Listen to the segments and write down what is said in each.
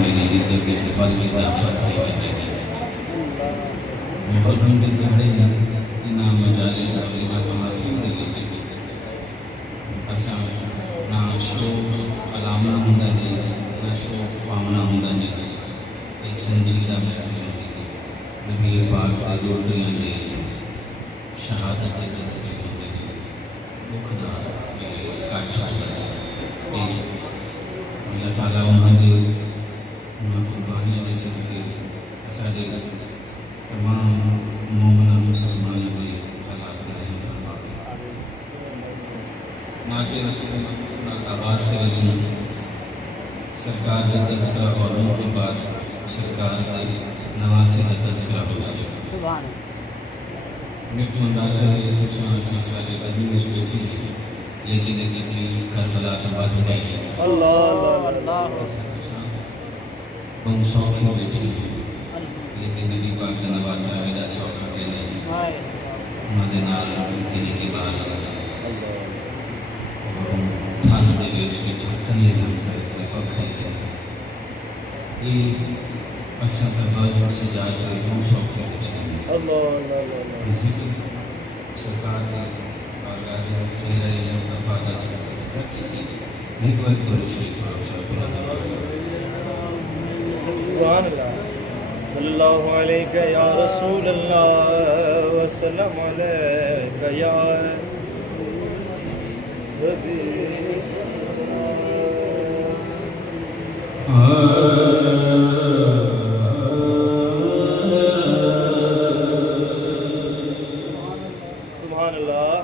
मेरी इज्जत के फल इजाफा से मुहर्रम के दिहाड़े इनाम मजालिस असा ना शौक अलामना होंदा है ना शौक पावना होंदा है। ये संजीदा नबी पाक के दोतियां ने शहादत के तस्वीर होंदे दुखदा काट अल्लाह ताला उन्होंने कुर्बानियाँ दे सके सारे तमाम मोमिन मुसलमानों के हालात के रहम फरमा नाते रसूल आवाज़ के रसूल सरकार का तज़किरा और उनके बाद सरकार के नवासे का तज़किरा हो मेरे को अंदाज़ा है कि सारे आदमी में बैठी है लेकिन करबला तबाह हो गई है हम शौक में बैठी है लेकिन नबी पाक का नवासा मेरा शौक के नहीं उन्होंने नाल किने के बाद और थान दे उसके ढक्कन ले हम पक्का ये ऐसा दरवाज़ों से जाकर हम शौक के बैठे हैं इसी सरकार ने चेहरे मुस्तफ़ा का तज़किरा किसी नेटवर्क पर सुभान अल्लाह सल्लल्लाहु अलैहि या रसूल अल्लाह व सल्लम अलैका या सुभान अल्लाह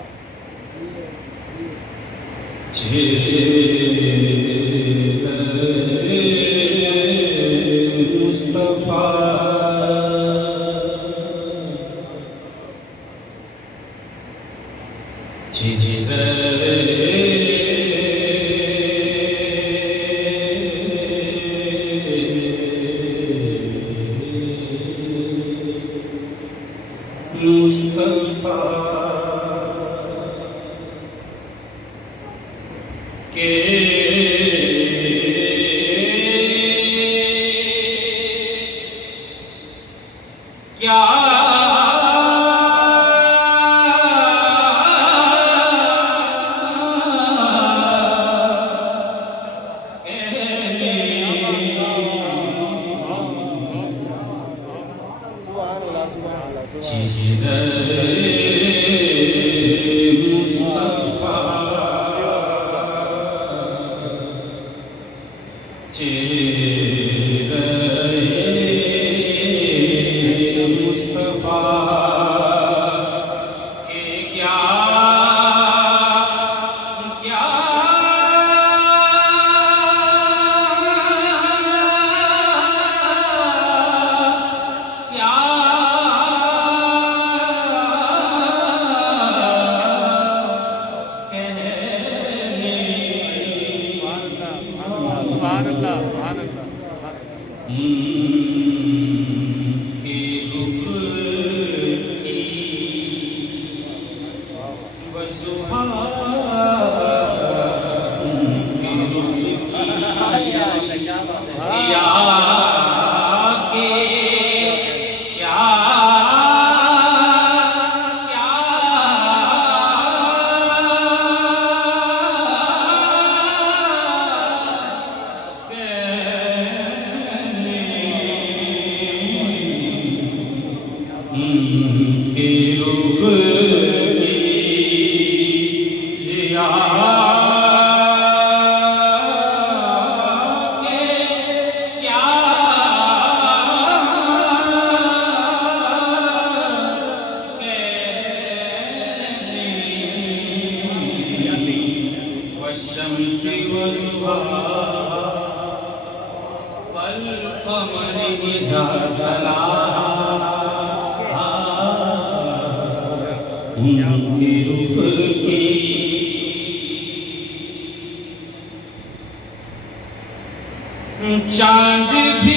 चांद भी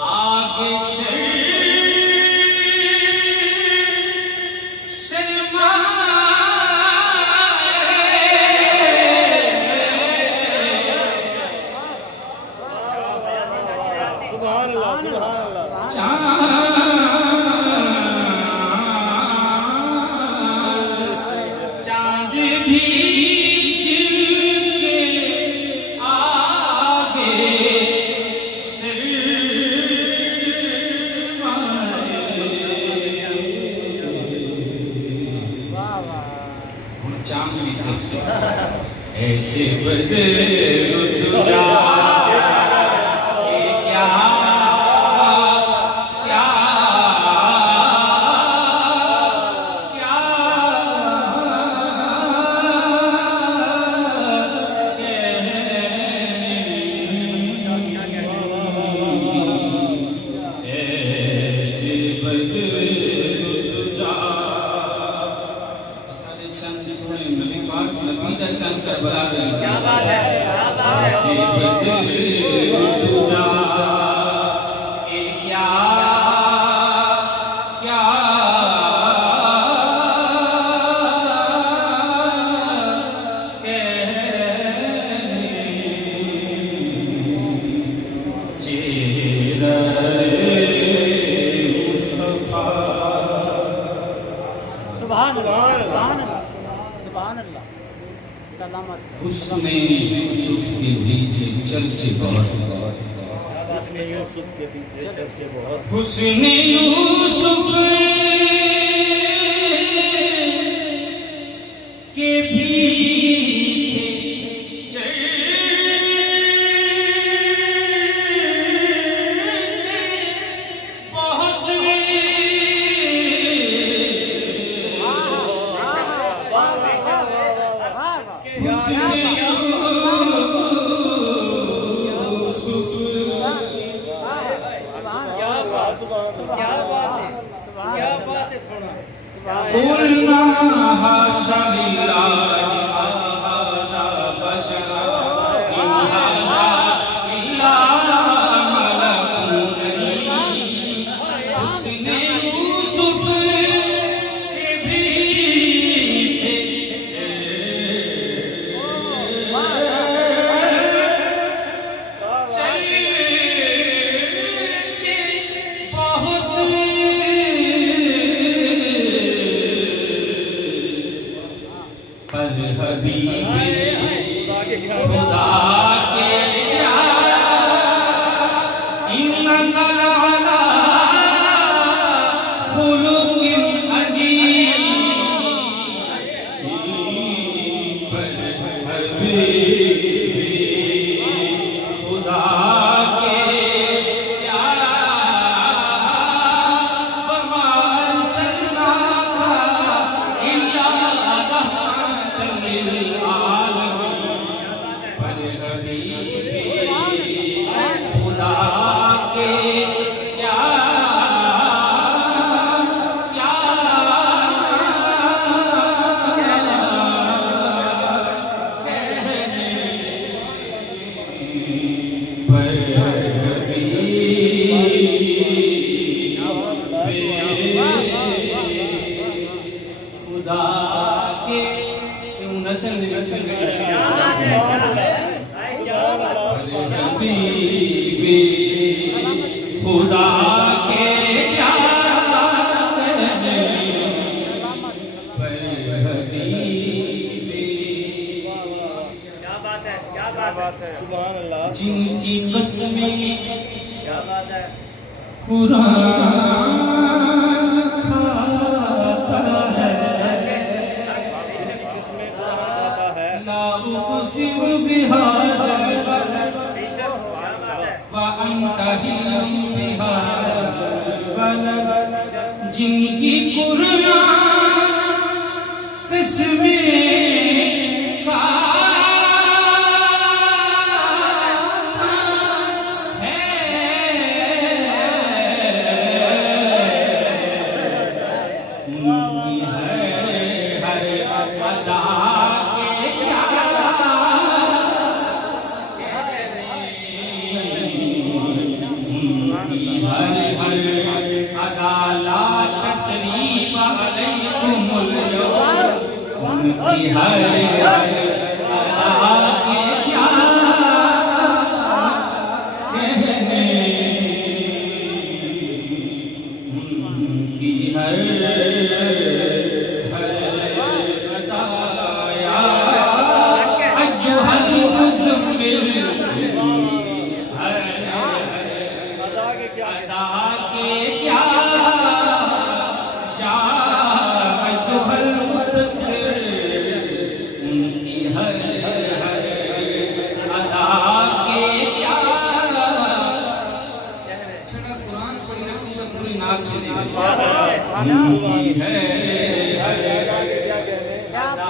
आगे शर्माए भी जिनके आगे चांदनी से ऐसे बदल जा क्या क्या क्या ऐसे बदल जा सारे चंद सोने नबी पाक नबी दा चंद चरबरा क्या बात है ऐसे बदल जा कि क्या क्या हुस्ने यूसुफ के पीछे चर्चे बहुत हुस्ने यूसुफ के पीछे चर्चे बहुत हुस्ने यूसुफ के पीछे बहुत बोलना हाशा लिल्लाह हाशा बशरा इन हाशा इल्ला मलकुन करीम हुस्ने यूसुफ के पीछे बहुत पर हबीबे खुदा के क्या इन्नका लअला खुलुकिन अजीब पर हबीबे खुदा के क्या वमा अरसलनाका इल्ला खुदा के क्या क्या खुदा के नस्ल खुदा के क्या बात है सुभान अल्लाह जिनकी कसमें क्या बात है कुरान खाता है किसमें कुरान खाता है ला उक़सिमु बिहाज़ल बलद व अंत हिल्लुम बिहाज़ल बलद जिनकी कुरान कसमें उनकी हर अदा के क्या कहने उनकी हर अदा उनकी है आगे क्या कहने अदा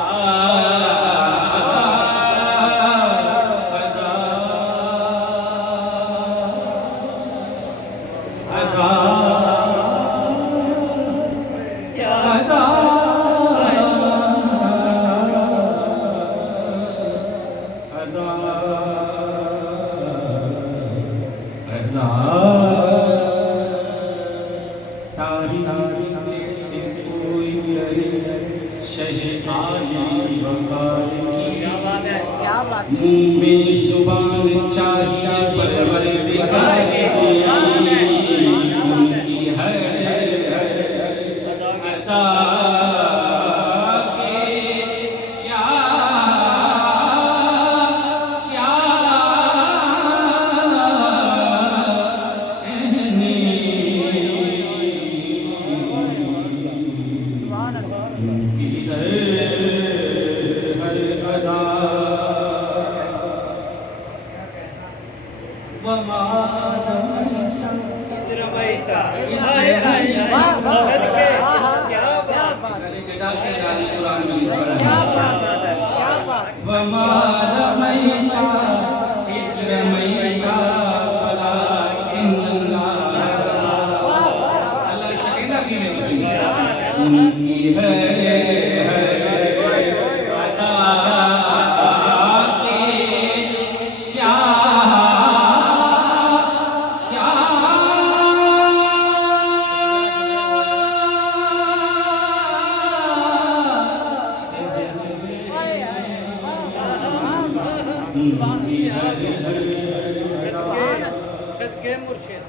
सदके मुर्शिद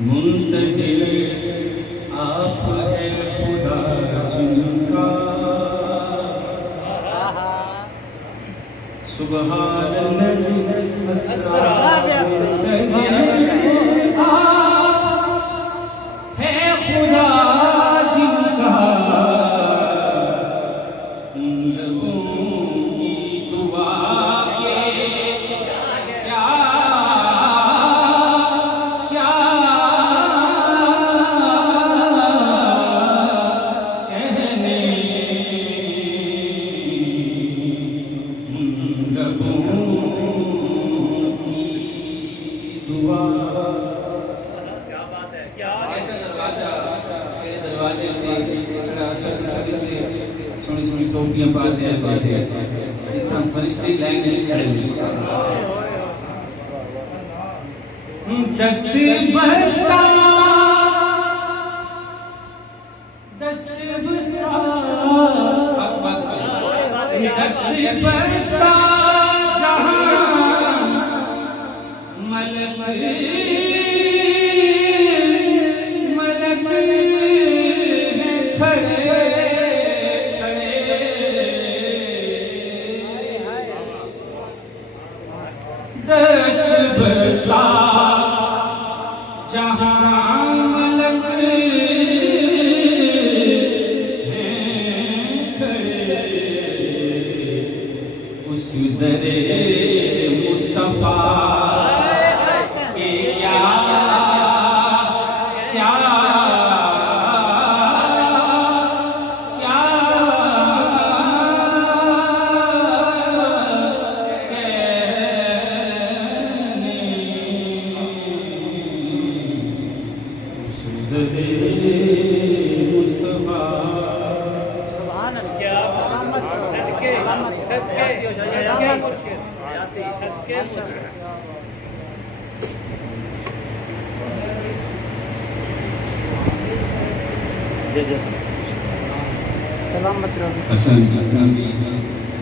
मुंतजिर आप है खुदा जिनका सुबहान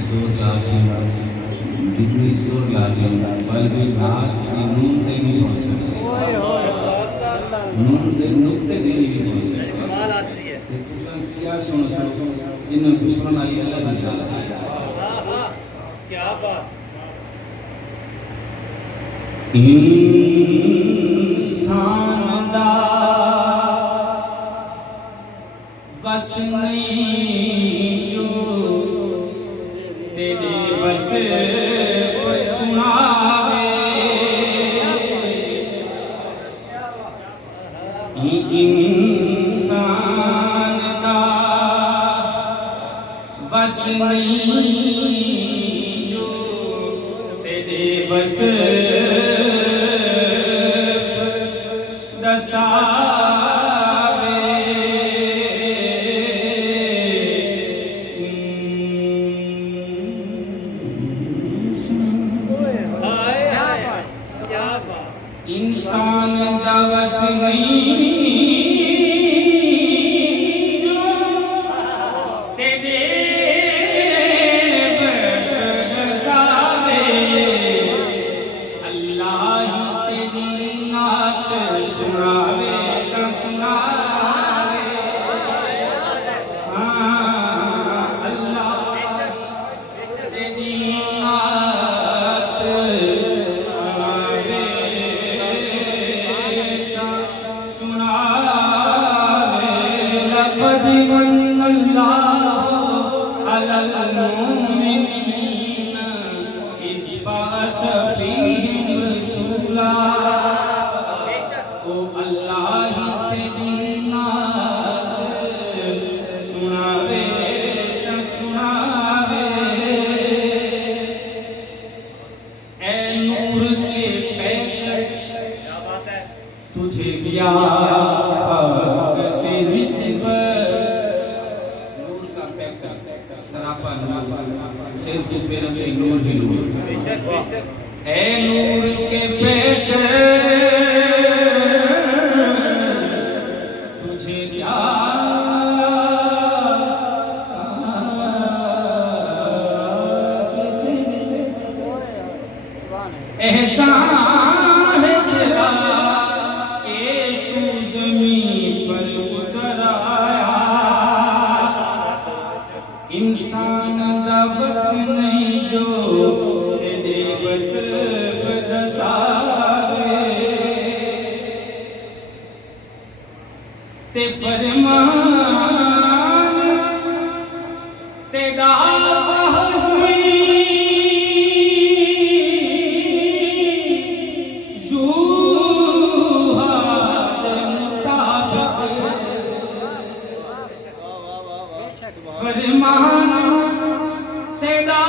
जोर लागे जितनी जोर लागे बल भी बात की नून दे नहीं हो सकती नून दे नुक्ते दे नहीं हो सकती क्या सुन सकते इन दुश्मन वाली अल्लाह की जान क्या बात इंसान दा बस नहीं तेरे बस सुनावे बस नहीं जो तेरे बस दसावे इंसान दवस नहीं तुझे क्या से नूर का पैकर सरापा नूर सिर के पैरों में नूर ही नूर ए नूर के पैकर तुझे क्या एहसान इंसान दवस नहीं जो तेरे बस दसावे ते फरमान तेरा हुई फरमान तेरा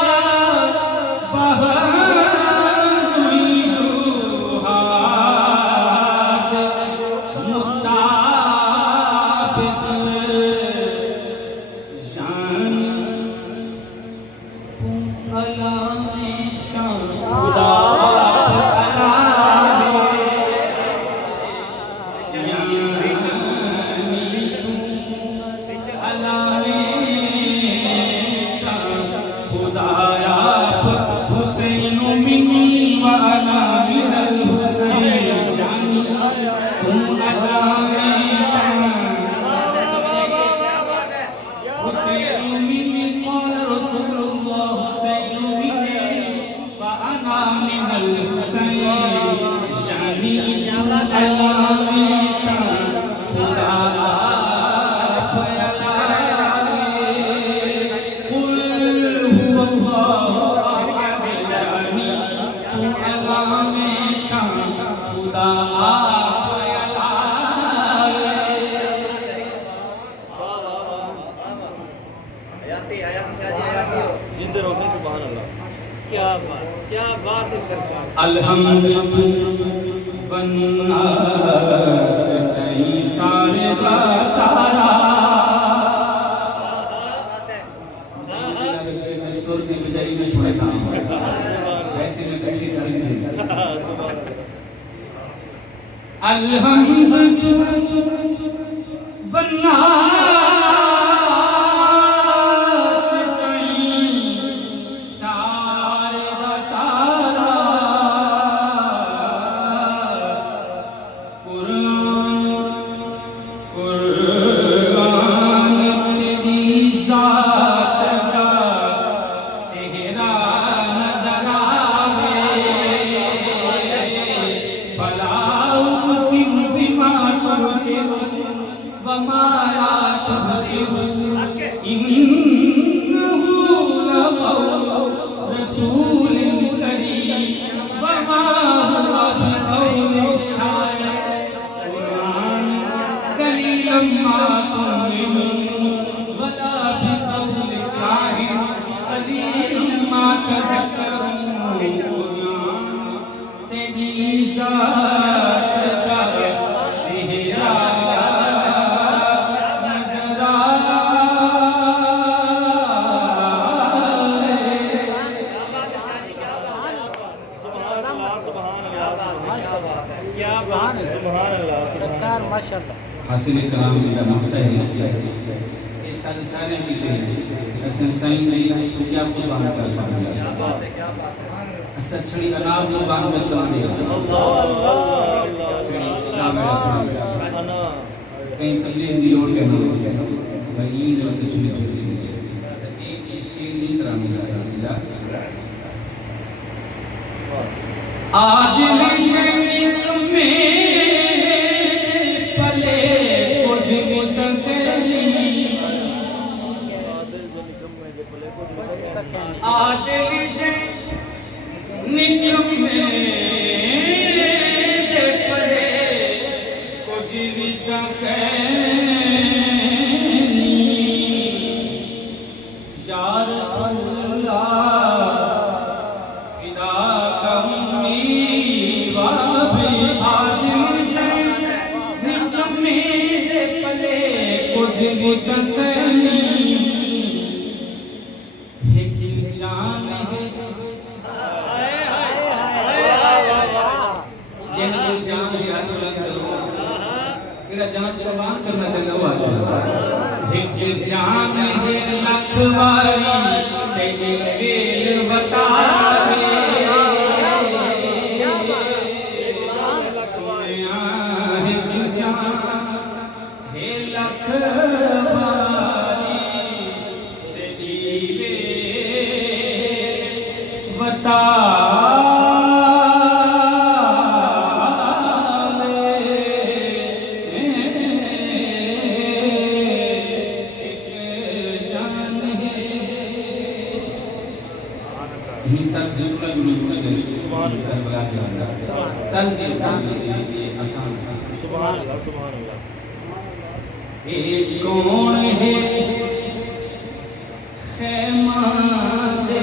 हुसैन मिन्नी व अना मिनल हुसैन तुम अदा हुसैन मिन्नी क़ाल रसूलुल्लाह हुसैन मिन्नी व अना मिनल हुसैन शानी अला क्या बात है सरकार। अल्हम्दुलिल्लाह वन्नास सही सारे का सारा सुर से बजाई में सुने था वैसे में बैठी नहीं अल्हम्दुलिल्लाह वन्नास हासिल कलाम का मकता है ये सारे की ऐसे साइंस नहीं क्या कुर्बान कर सकते ऐसा छड़ी अनाब कुर्बान कर कहीं तबलीग दी और कहना भाई ये जो चुनी चुनी एक शेर नहीं तरह मिला आदिल जन्नत में पले कुछ मुतकली आदिल जन्नत में पले कुछ मुतकली या रसूलल्लाह फिदा जान कुर्बान करना चाहिए एक जान है लखवारी तेरे दिल बता सोया है जान है लखवारी तेरे दिल बता कौन है खेमा दे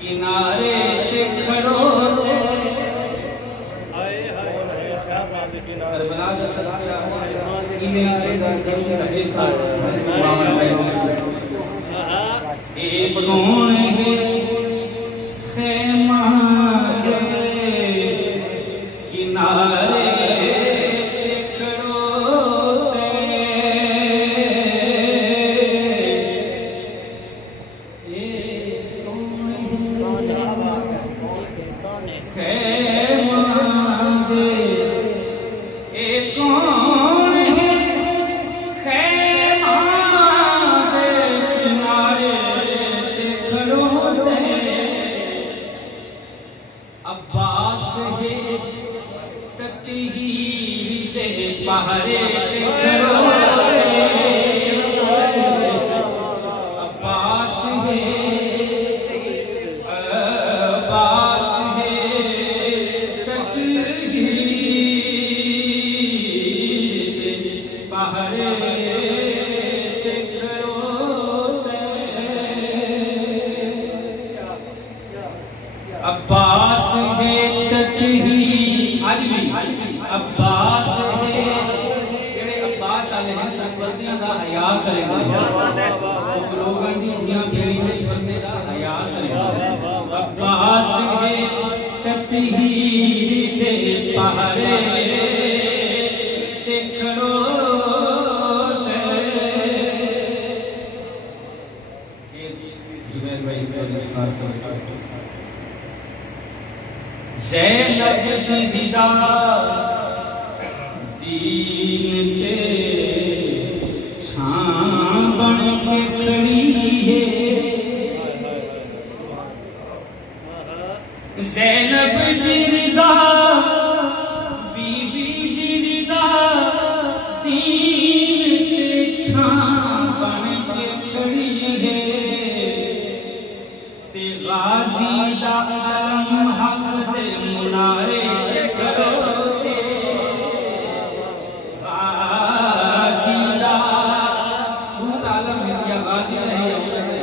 किनारे ते खड़ो एक कौन है खेमा दे किनारे अब्बास है तकही अब्बास है जेड़े अब्बास वाले हैं बंदियां दा हया करेंगे लोगों दी धियां बेड़ी दे बंदे दा हया करेंगे अब्बास है तकही दे पहाड़े ते खड़ो जुबैर भाई के पास ज़ैनब दिदा दीन के छां बन के खड़ी है ज़ैनब दिदा बीबी दिदा दीन के छां बन के खड़ी है ते गाजी दा आलम हक दे मुनारे गाजी दा बहुत आलम है या गाजी नहीं है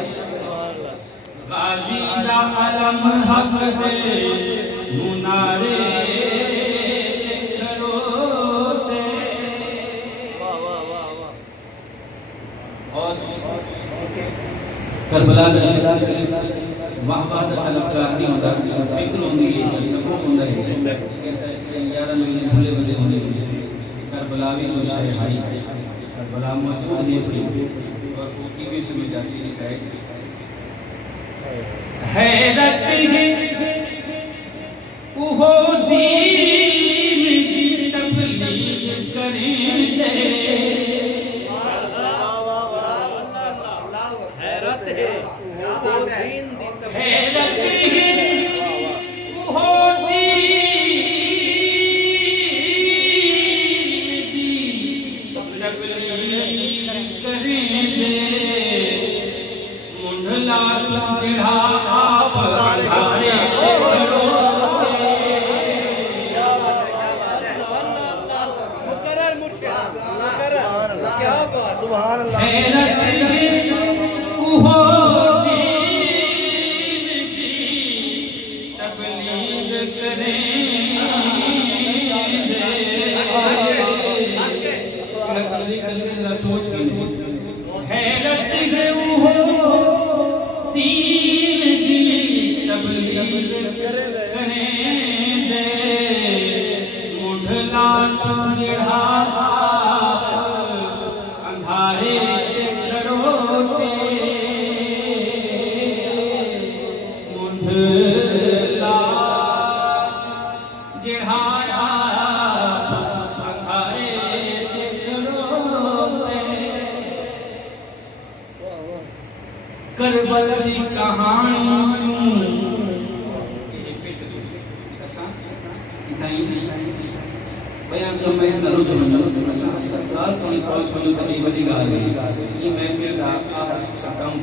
गाजी दा आलम हक दे मुनारे करबला वहबाद तलबकार नहीं होता फिक्र होती है सबको होता है कैसा 11 महीने भूले भले होने करबलावी को शहर करबला मौजूद है और वो की भी समझ आती है हैरत है वो दीन की तबलीग करेंगे हैरत है वो दीन दी हैरत है वो दीन की तबलीग करेंगे मुंडला जड़ा आप अंधारे सुभान अल्लाह हैरत है वो दीन की तबलीग करेंगे जरा सोच के हैरत है वो दीन की तबलीग करेंगे मुंडला जड़ा अंधारे खड़ोते मुंडला जड़ाया अंधारे खड़ोते करबल की कहानी बयान तो मैं इस नरो चलो साल कोई पांच मिनट तक बड़ी गाल है ये मैं फिर सकता हूं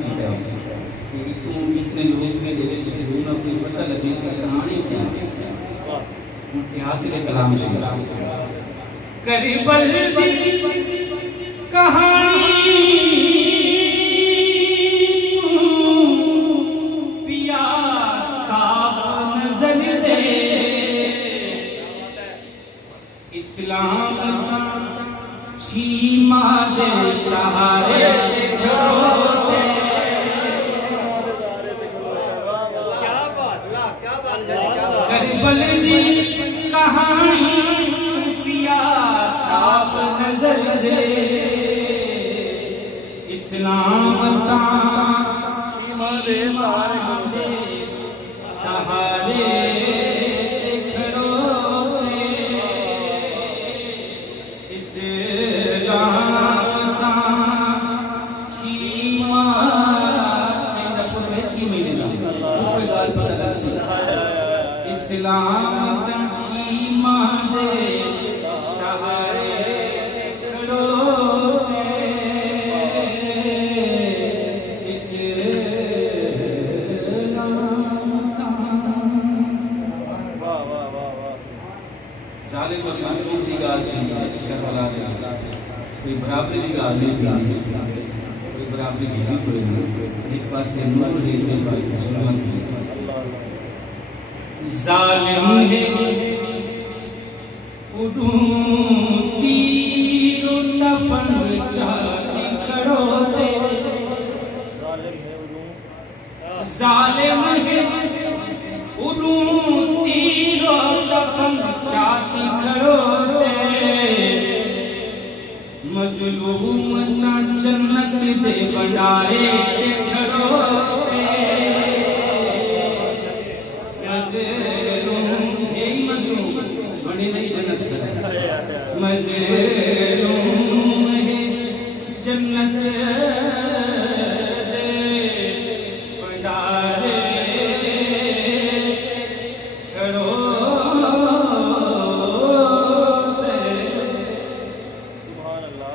कि तुम जितने लोग हैं दे दे रूम अपनी पता लगे कि कहानी क्या है इतिहास के कलाम से करबल की कहानी पिया साफ नजर दे इस्लाम छीमा दे सहारे खड़ोते क्या बात करबल दी कहानी पिया साफ नजर दे इस्लाम ता छीमा दे सहारे इस्लाम छीमा दे सहारे खड़ोते जालिम और मजलूम की गाल थी करबला दे कोई बराबरी की गाल नहीं थी कोई बराबरी की भी कोई नहीं एक पास से नूर है एक पास से जुल्म है जालिम है उडू तीर तफंग चाती खड़ोते जालिम है उडू तीर तफंग चाती खड़ोते मजलूम ना जन्नत दे भंडारे खड़ोते मज़लूम है जन्नत दे भंडारे खड़ोते सुभान अल्लाह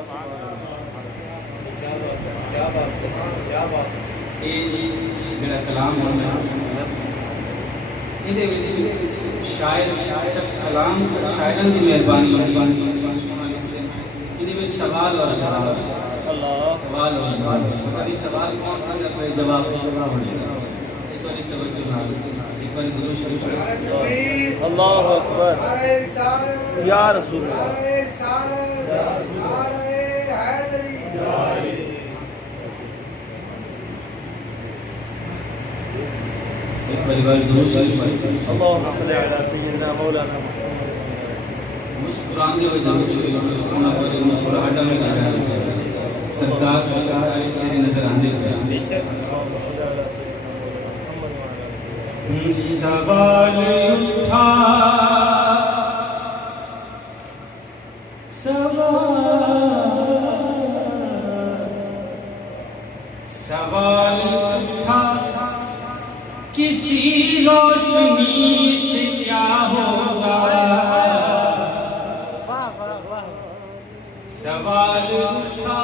क्या बात ये मेरा कलाम होना ਇਹਦੇ ਵਿੱਚ ਸ਼ਾਇਰ ਕਲਾਮ ਸ਼ਾਇਰਾਂ ਦੀ ਮਿਹਰਬਾਨੀ ਇਹਦੇ ਵਿੱਚ ਸਵਾਲ ਔਰ ਜਵਾਬ अल्लाह सवाल और जवाब कभी सवाल कौन करना कोई जवाब जवाब होगा एक बार तवज्जो ना एक बार दुरूद शरीफ अल्लाह अकबर या रसूल एक परिवार दुरूद शरीफ अल्लाहुम्मा सल्ली अला सय्यिदना मौलाना मुस्कुराते हुए जरूर मुस्कुराहटा में लगा सरकार के सारे चेहरे नजर आने लगे। सवाल उठा सवाल उठा किसी रोशनी से क्या होगा। सवाल उठा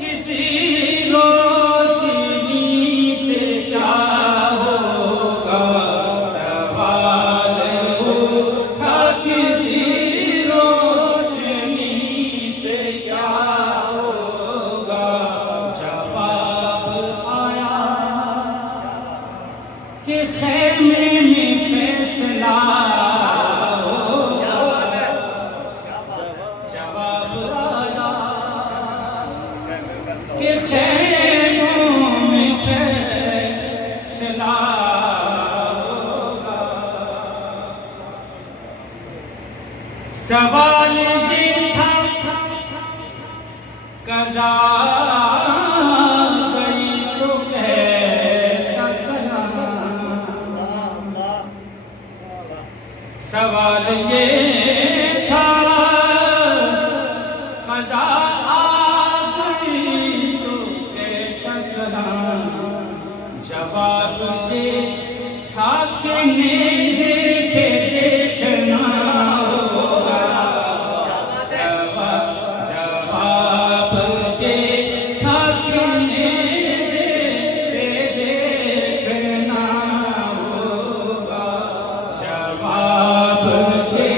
किसी रोशनी से क्या होगा। सवाल उठा किसी रोशनी से क्या होगा। जवाब आया कि खैमे में फैसला के खैमों में फैसला होगा। सवाल ये था कज़ा गई तो कैसा करना। सवाल ये था कज़ा जवाब से था कि नेज़े पे देखना होगा। जवाब से था कि नेज़े पे देखना होगा। जवाब से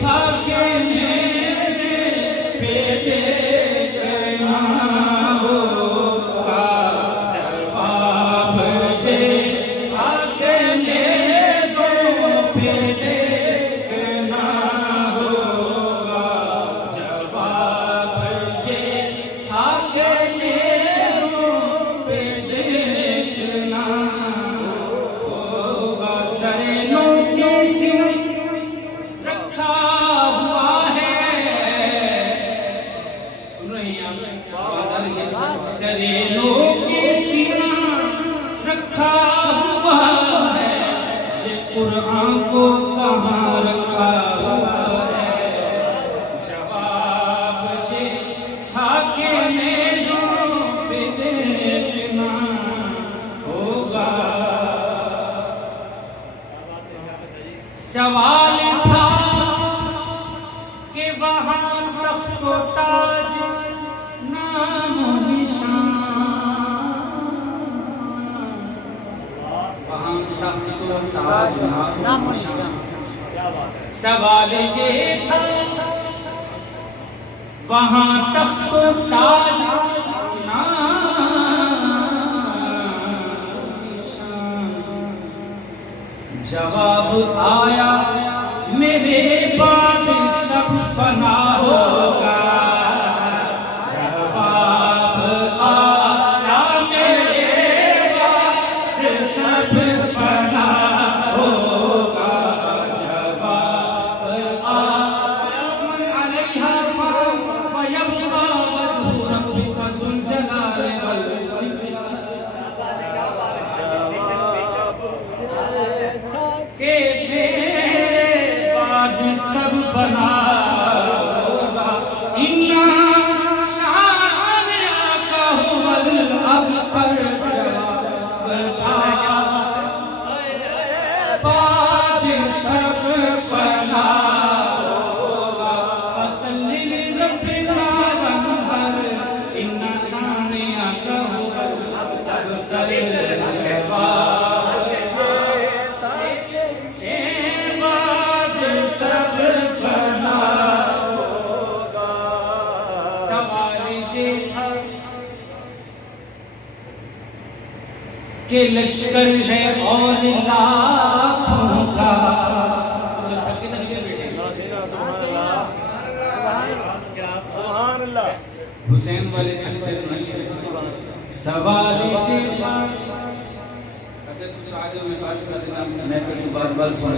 था कि नेज़े पे देखना होगा। सरेनों के सिवा रखा हुआ है। ये कुरान को कहाँ रखा हुआ है। जवाब ये था कि नेज़ों पे देखना होगा। सवाल था कि वहाँ तख्त व ताज नाम निशान। वहाँ तख्त व ताज नाम निशान। सवाल ये था वहाँ तख्त व ताज नाम निशान। जवाब आया मेरे बाद सब फना होगा। सब बना होगा। इन्ना शान आका हुवल अब पर जवाब था। बाद सब बना होगा। फसली रब्बिका वन्हर इन्ना शान आका हुवल अब पर जवाब के लश्कर है और लाखों का। हुसैन वाले सवाल अगर कुछ आज में बात करना मैं फिर बार बार सुन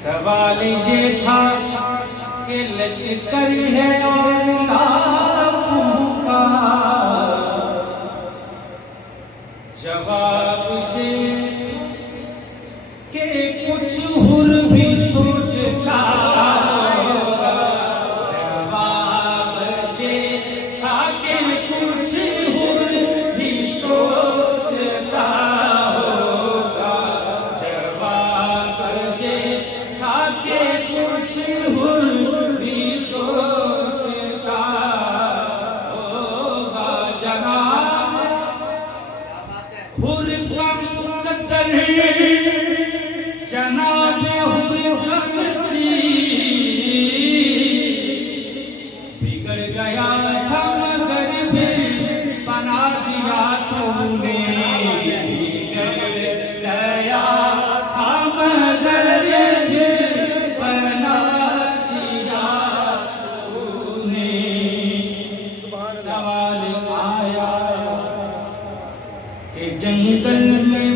सवाल ये था कि लश्कर है और लाखों का, जवाब ये कि कुछ हुर भी सोचता होगा। जवाब ये था कि कुछ हुर भी सोचता होगा। जवाब ये था कि कुछ हुर भी सोचता होगा। जनाब हुर का मुकद्दर जनाब हुर्रमसी बिगड़ गया था मगर फिर बना दिया तूने। बिगड़ गया था मगर फिर बना दिया तूने। सवाल आया कि जंगल में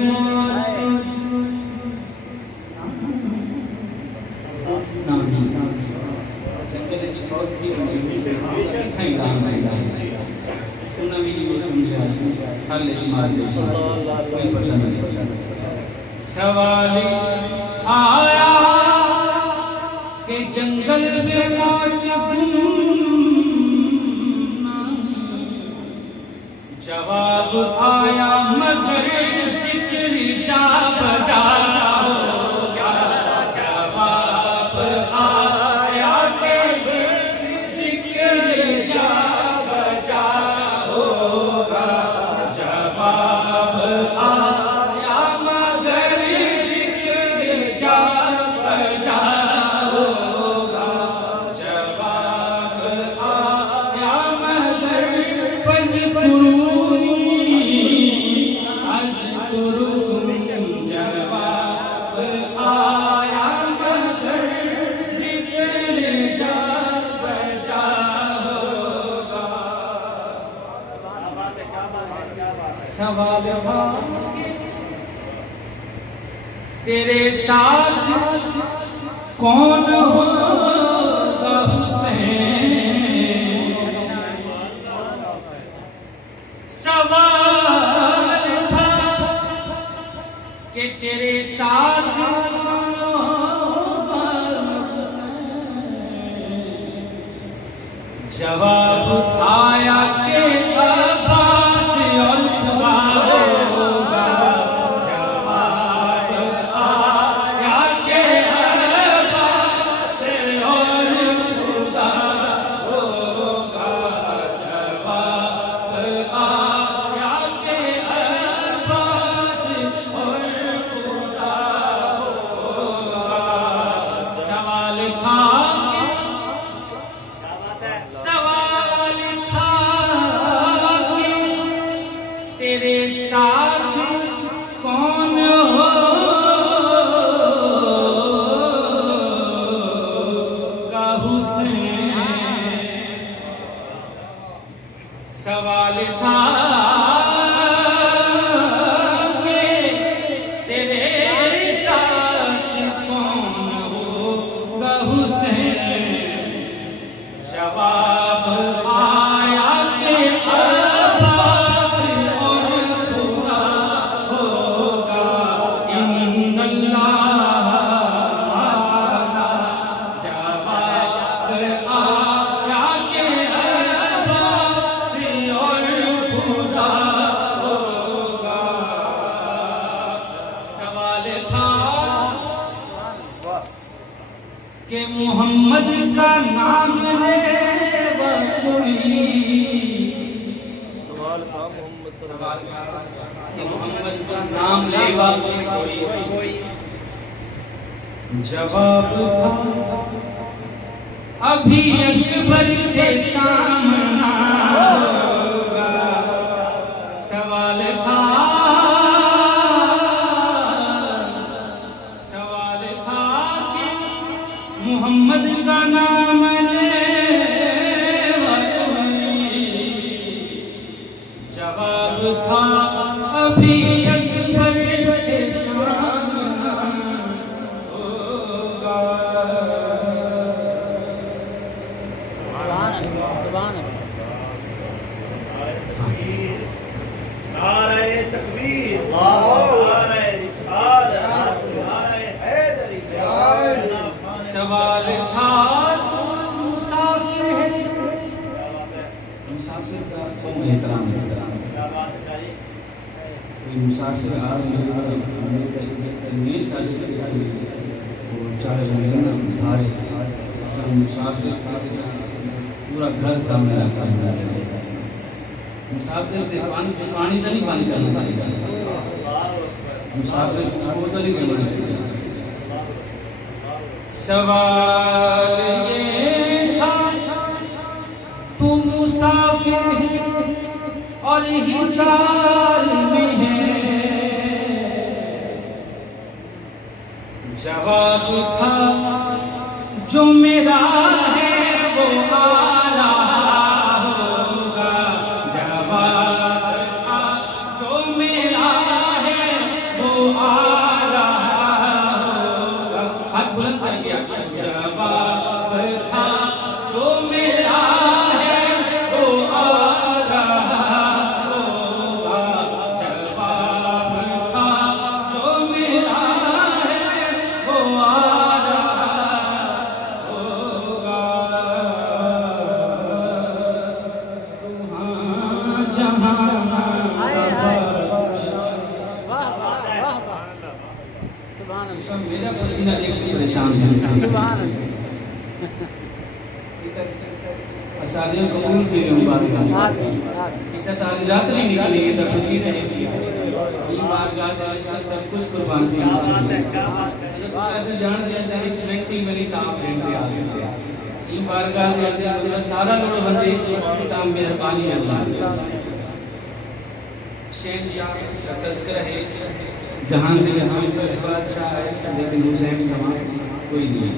सवाल आया कि जंगल में मौत गुम। जवाब आया मगर जिक्र जा बजा होगा। जवाब आया कि जिक्र जा बजा होगा। जवाब आया मगर जिक्र जा बजा होगा। जवाब आया मगर फज़कुरूनी अज़कुरुकुम। जवाब आया मगर जिक्र जा बजा होगा। सवाल था तेरे साथ कौन होगा हुसैन। सवाल था कि तेरे साथ कौन होगा हुसैन। जवाब आया कि अब्बास और खुदा होगा। जवाब आया कि अब्बास और खुदा होगा। जवाब आया कि अब्बास और खुदा होगा। सवाल था सवाल था कि तेरे साथ कौन होगा हुसैन। सवाल था कि तेरे साथ कौन होगा हुसैन। जवाब आया कि अब्बास और खुदा होगा। इन्नल्लाह। जवाब आया कि अब्बास और खुदा होगा। सवाल था कि मोहम्मद का नाम ले कोई। सवाल था मोहम्मद कि मोहम्मद का नाम लेवा कोई। जवाब था अभी अकबर से सामना होगा। सवाल था कि मोहम्मद का नाम लेवा कोई। जवाब था अभी अकबर से सामना होगा। सुभान अल्लाह। नारे तकबीर, नारे रिसालत, नारे हैदरी। सवाल था तू मुसाफिर है, मुसाफिर का कौन एहतराम है? क्या बात है? कोई मुसाफिर आ रहे हैं ये साजिश वो चाहे भारे सब मुसाफिर पूरा घर सामने रखा है। मुसाफिर से पानी तो नहीं पानी करना चाहिए, मुसाफिर को बोतल ही देना चाहिए। सवाल ये था तू मुसाफिर है और हिसार में है, जवाब था जो मेरा है वो आ रहा होगा, जवाब था जो मेरा है वो आ रहा होगा। हाथ बुलंद करेंगे आप। जवाब था जो मेरा है वो आ रहा होगा, जवाब था जो मेरा है वो आ रहा होगा। जहाँ सब मेरा पसीना देख के परेशान है। असादियों कबूल के लिए मुबारक इतना तालीरात नहीं निकली है तो पसीने ये बारगाह का सब कुछ कुर्बान किया ऐसे जान दिया सारी 20 मिली काम लेंगे आ सकते हैं ये बारगाह के अंदर सारा लोग बंदे की काम मेहरबानी अल्लाह शेख शाह का तज़किरा है जहां भी यहाँ बादशाह है लेकिन हुसैन समान कोई नहीं।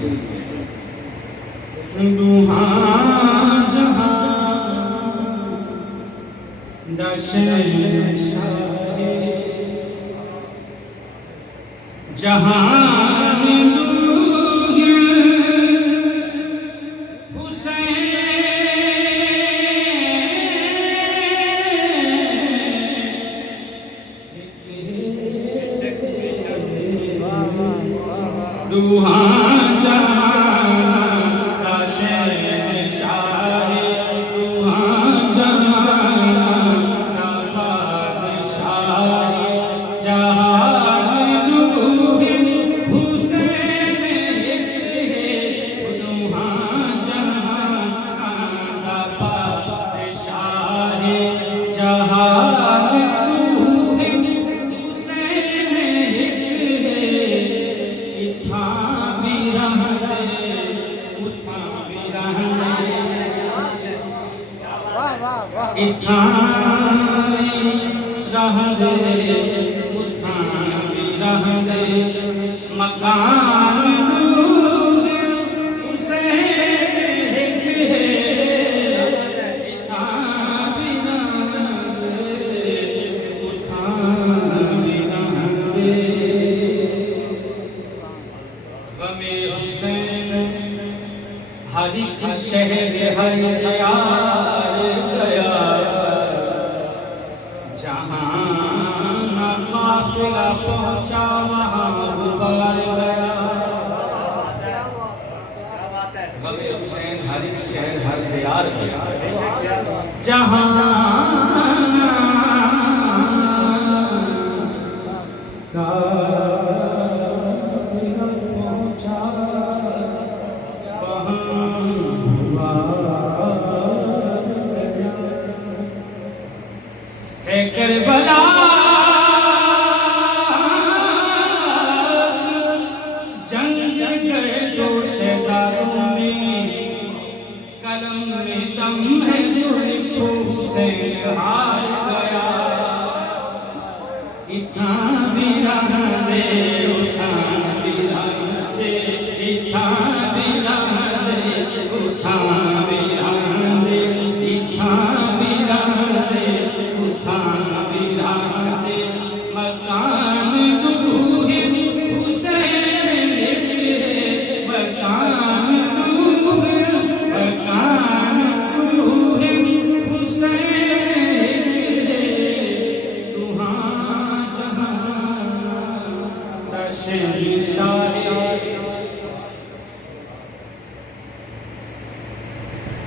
दुहां जहां जहान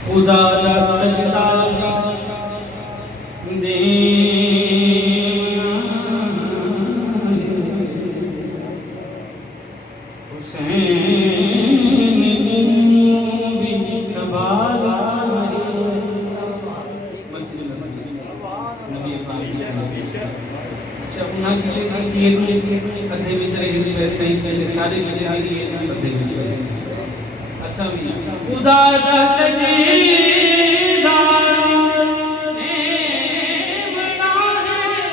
खुदा दा सजदा दे खुदा दा सजदा ने बना है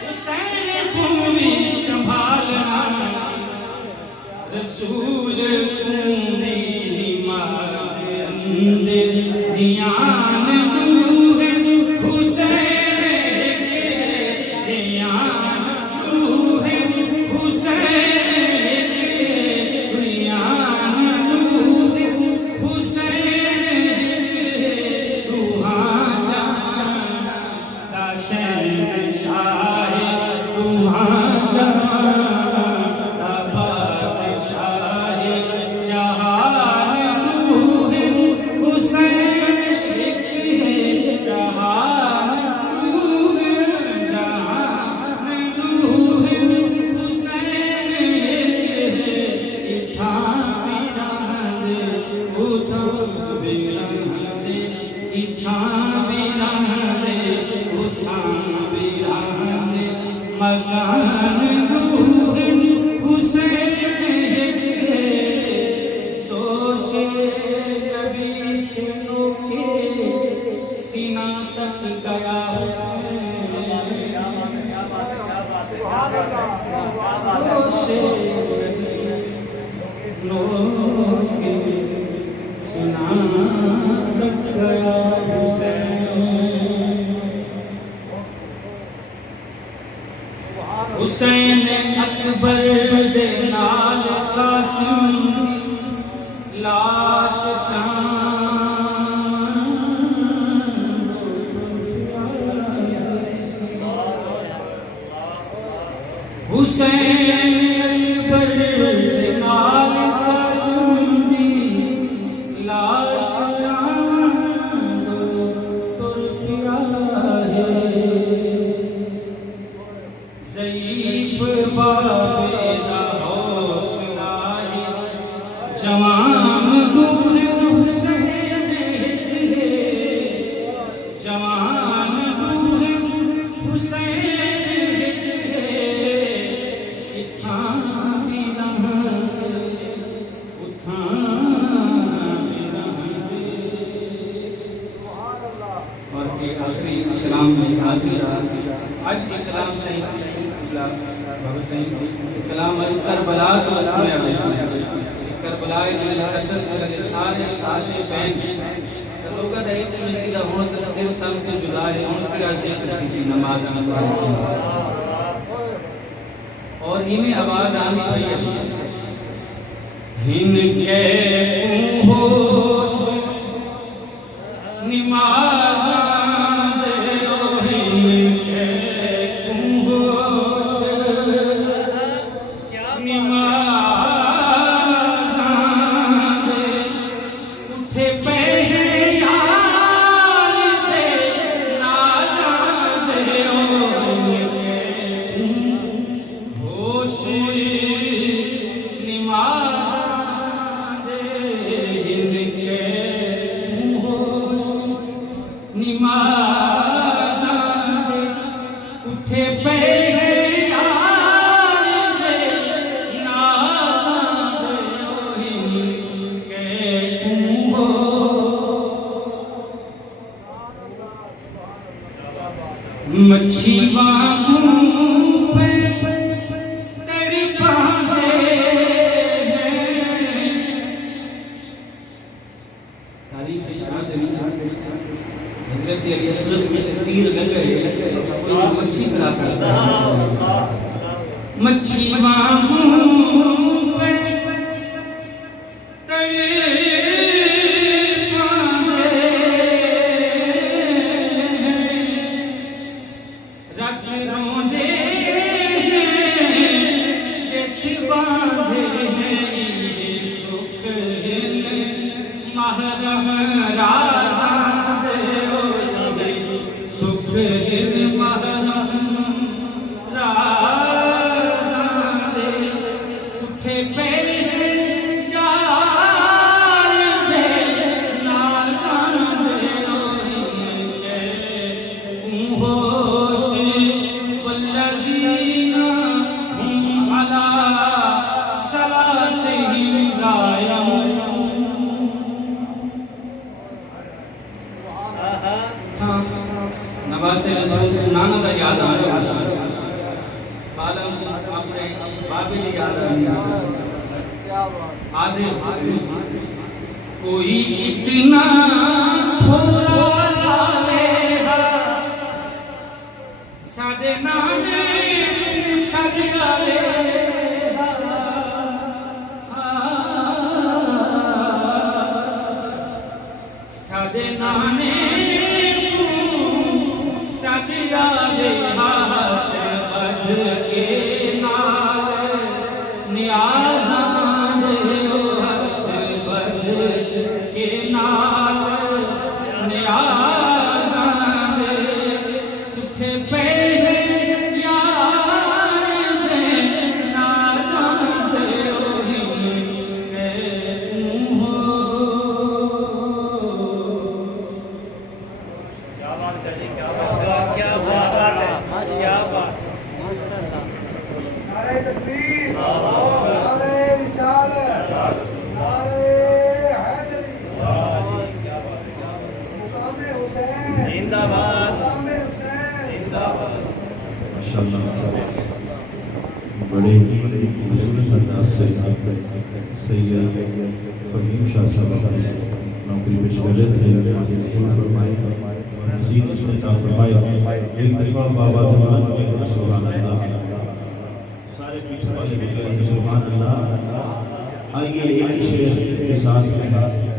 हुसैन को भी संभालना रसूल को नमाज अंदर ध्यान दूर हुसैन ध्यान दूर हुसैन सीना तक गया हुसैन अकबर दे नाल कासिम लाश हुसैन अकबर दे नाल कासिम दी लाश तुर पिया है ज़ईफ़ बाबे दा हौसला है जवान दूर हुसैन जवान दूर हुसैन आज के कलाम सही बाबा सही कलाम करबला का मसला है करबला के असर से सारे आशिक़ैन लोग रहे से जिंदगी दा होत सिर सम के जुदा है उनकी जिक्र थी नमाज और इमे आवाज आनी पई हिन के होश नमाज मच्छी वांगू पे तड़पाते हैं तारीफ इशारा हज़रत अली असरस में तीर लग गए मच्छी खाता मच्छी वांगू पे महरम राजा नवासे रसूल सुनाना का याद आ रहा है पालम अपने बाबे की याद आ रही आधे कोई इतना थोड़ा लावे साजे नामे सजगावे साजे नाने सजगावे हाथ बद के नाल नियाज़ां दे हाथ बद के नाल नियाज़ां दे किथे पे बड़े ही खूबसूरत अंदाज से सैयद फहीम शाह साहब नौकरी पेश कर रहे थे मज़ीद इस्तेमाल फरमाए एक दफ़ा बाबा ज़मान के सुभान अल्लाह सारे पीछे वाले सुभान अल्लाह आइए एक शेर के साथ